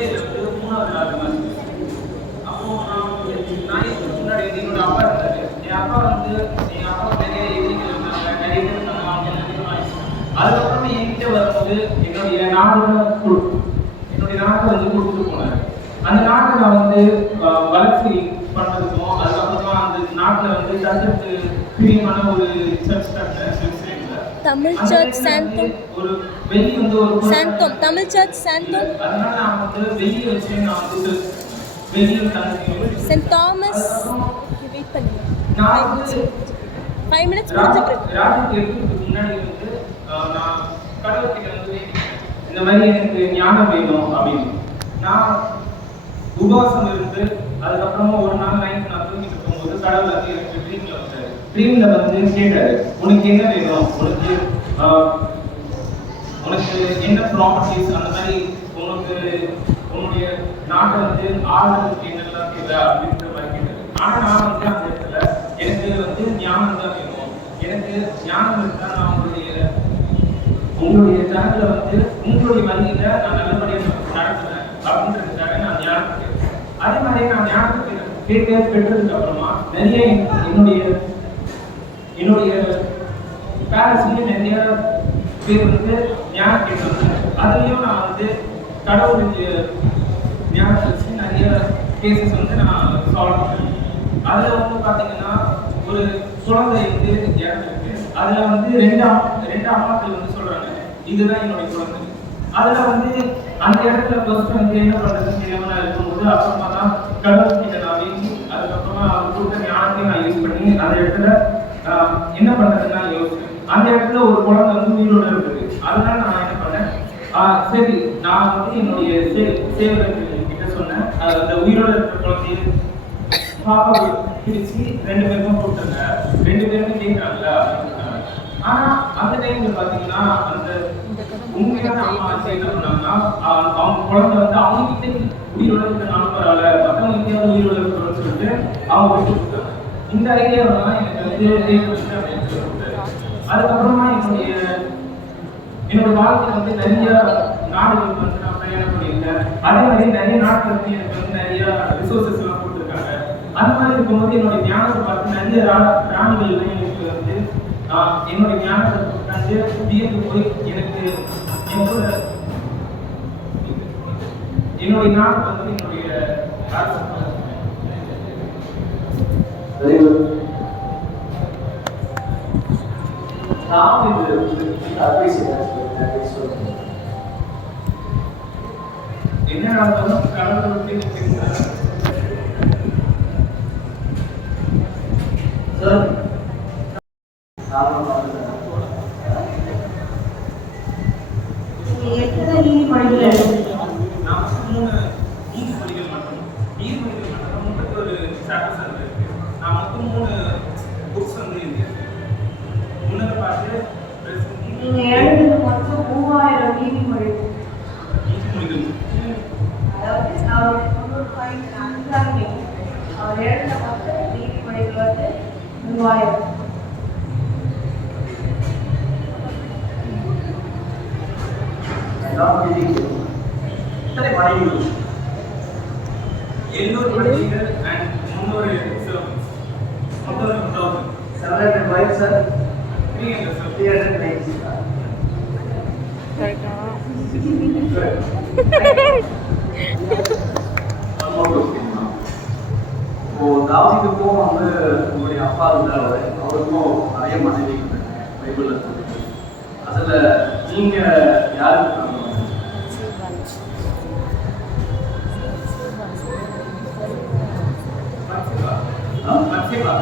இஸ்ரேலில் வந்து 3வது ராஜ்யமாக இருந்துச்சு. அப்போ நான் இதுக்கு முன்னாடி வந்து என்னோட அப்பா இருந்தாரு. என் அப்பா வந்து எங்கள் அப்பா நிறைய எதிரிகள் இருந்தாங்க, நிறைய பேர் இருந்தாங்க, அவங்க எல்லாத்தையும் அதுக்கப்புறமா என்கிட்ட வரும்போது என்னுடைய நாடு வந்து கொடுத்துட்டு போனார். அந்த நாட்டை நான் வந்து வளர்ச்சி பண்ணதுக்கும் அதுக்கப்புறமா அந்த நாட்டில் வந்து சர்ச்சுக்கு பிரியமான ஒரு சர்ச் கட்டினேன். தமிழ் சர்ச் சாந்தோம் ஒரு வெளி வந்து ஒரு சாந்தோம் தமிழ் சர்ச் சாந்தோம். அதனால நான் வந்து வெளியே வச்சு நான் வந்து வெளியே தங்கி சென்ட் தாமஸ் வெயிட் பண்ணுங்க. நான் வந்து 5 minutes முடிஞ்ச பிறகு ராஜுக்கு எடுக்கிறதுக்கு முன்னாடி வந்து நான் கடவுள்கிட்ட வந்து இந்த மாதிரி எனக்கு ஞானம் வேணும் அப்படின்னு நான் உபவாசம் இருந்து அதுக்கப்புறமா ஒரு நாள் நைட் நான் தூங்கிட்டு போகும்போது கடவுள் வந்து எனக்கு ட்ரீம்ல வந்தாரு. ட்ரீம்ல வந்து கேட்டாரு, உனக்கு என்ன வேணும், உனக்கு என்ன ப்ராப்பர்ட்டிஸ், அந்த மாதிரி உனக்கு உன்னுடைய நாட்டை வந்து ஆளுநருக்கு என்னெல்லாம் தேவை அப்படின்ற மாதிரி கேட்டாரு. ஆனா நான் வந்து அந்த இடத்துல எனக்கு வந்து ஞானம் தான் வேணும், எனக்கு ஞானம் இருந்தா நான் உங்களுடைய சேனல்ல வந்து உங்களுடைய வழியில நான் நல்லபடியாக நடத்துவேன் அப்படின்றதுக்காக நான் ஞானத்தை அதே மாதிரி நான் ஞானத்தை பெற்றதுக்கு அப்புறமா நிறைய என்னுடைய பேரண்ட்ஸ்லயும் நிறைய பேர் வந்து ஞானம் கேட்டாங்க. அதுலயும் நான் வந்து கடவுளுடைய ஞானத்தை வச்சு நிறைய கேசஸ் வந்து நான் சால்வ் பண்ணேன். அதுல வந்து பாத்தீங்கன்னா ஒரு குழந்தை வந்து இறந்துருக்கு. அதுல வந்து ரெண்டு அம்மாக்கள் வந்து சொல்றாங்க இதுதான் என்னுடைய குழந்தை. அதுல வந்து அந்த இடத்துல ஃபர்ஸ்ட் வந்து என்ன பண்றதுன்னு தெரியாம இருக்கும்போது அப்புறமா தான் கடவுள் கிட்ட நான் வேண்டி அதுக்கப்புறமா அவர் கொடுத்த ஞானத்தையும் நான் யூஸ் பண்ணி அந்த இடத்துல என்ன பண்றதுன்னு நான் யோசிச்சேன். அந்த இடத்துல ஒரு குழந்தை வந்து உயிரோட இருக்குது. அதனால நான் என்ன பண்ணேன், சரி நான் வந்து என்னுடைய சேவகர்கள் கிட்ட சொன்னேன், அந்த உயிரோட இருக்கிற குழந்தைய பாப்பா பிரிச்சு 2 பேருக்கும் கொடுத்துருங்க, 2 பேருமே கேட்கறாங்களா அப்படின்னு. ஆனா அந்த டைம்ல பாத்தீங்கன்னா அந்த உண்மையான அம்மா என்ன பண்ணாங்கன்னா அவங்க குழந்தை வந்து அவங்க கிட்ட உயிரோட இருக்கிறனாலும் பரவாயில்ல, மற்றவங்க கிட்டே உயிரோட இருக்கிறோம்னு சொல்லிட்டு அவங்க விட்டு கொடுத்தாங்க. இந்த ஐடியாவெல்லாம் எனக்கு வந்து அப்படின்னு சொல்லிட்டு அதுக்கப்புறமா என்னோட வாழ்க்கையில வந்து நிறைய நாடுகளுக்கு வந்து நான் பிரயாணம் பண்ணியிருக்கேன். அதே மாதிரி நிறைய நாட்கள் வந்து எனக்கு வந்து நிறைய ரிசோர்சஸ் எல்லாம் கொடுத்துருக்காங்க. அந்த மாதிரி இருக்கும்போது என்னோட ஞானத்தை பார்த்து நிறைய ராணிகள் எனக்கு வந்து என்னுடைய ஞானத்தை கண்டு வியந்து போய் எனக்கு என்னுடைய ஞானத்தை வந்து என்னுடைய என்ன நடந்தாலும் கடவுள் எத்தனை நீதிமொழிகள் நான் 3 நீதிமொழிகள் மட்டும் 31 சாப்டர்ஸ் இருக்கு. நான் மொத்தம் 3 புக்ஸ் வந்து இருக்கு. முன்னத பார்த்து நீங்க எழுதுறது மொத்தம் 3000 நீதிமொழிகள். அதாவது அவர் 3.5 அவர் எழுதின மொத்த நீதிமொழிகள் வந்து 3000. எல்லோரும் படிச்சீர்கள் அண்ட் 300 servants. மொத்தம் 1000. 705 sir. 390. கரெக்ட்டா? தாவீதுக்கும் வந்து உங்களுடைய அப்பா இருந்தாரு, அவருக்கும் நிறைய மனைவி பைபிள்ல இருக்கு. அதுல நீங்க யாருக்கு மத்தியவா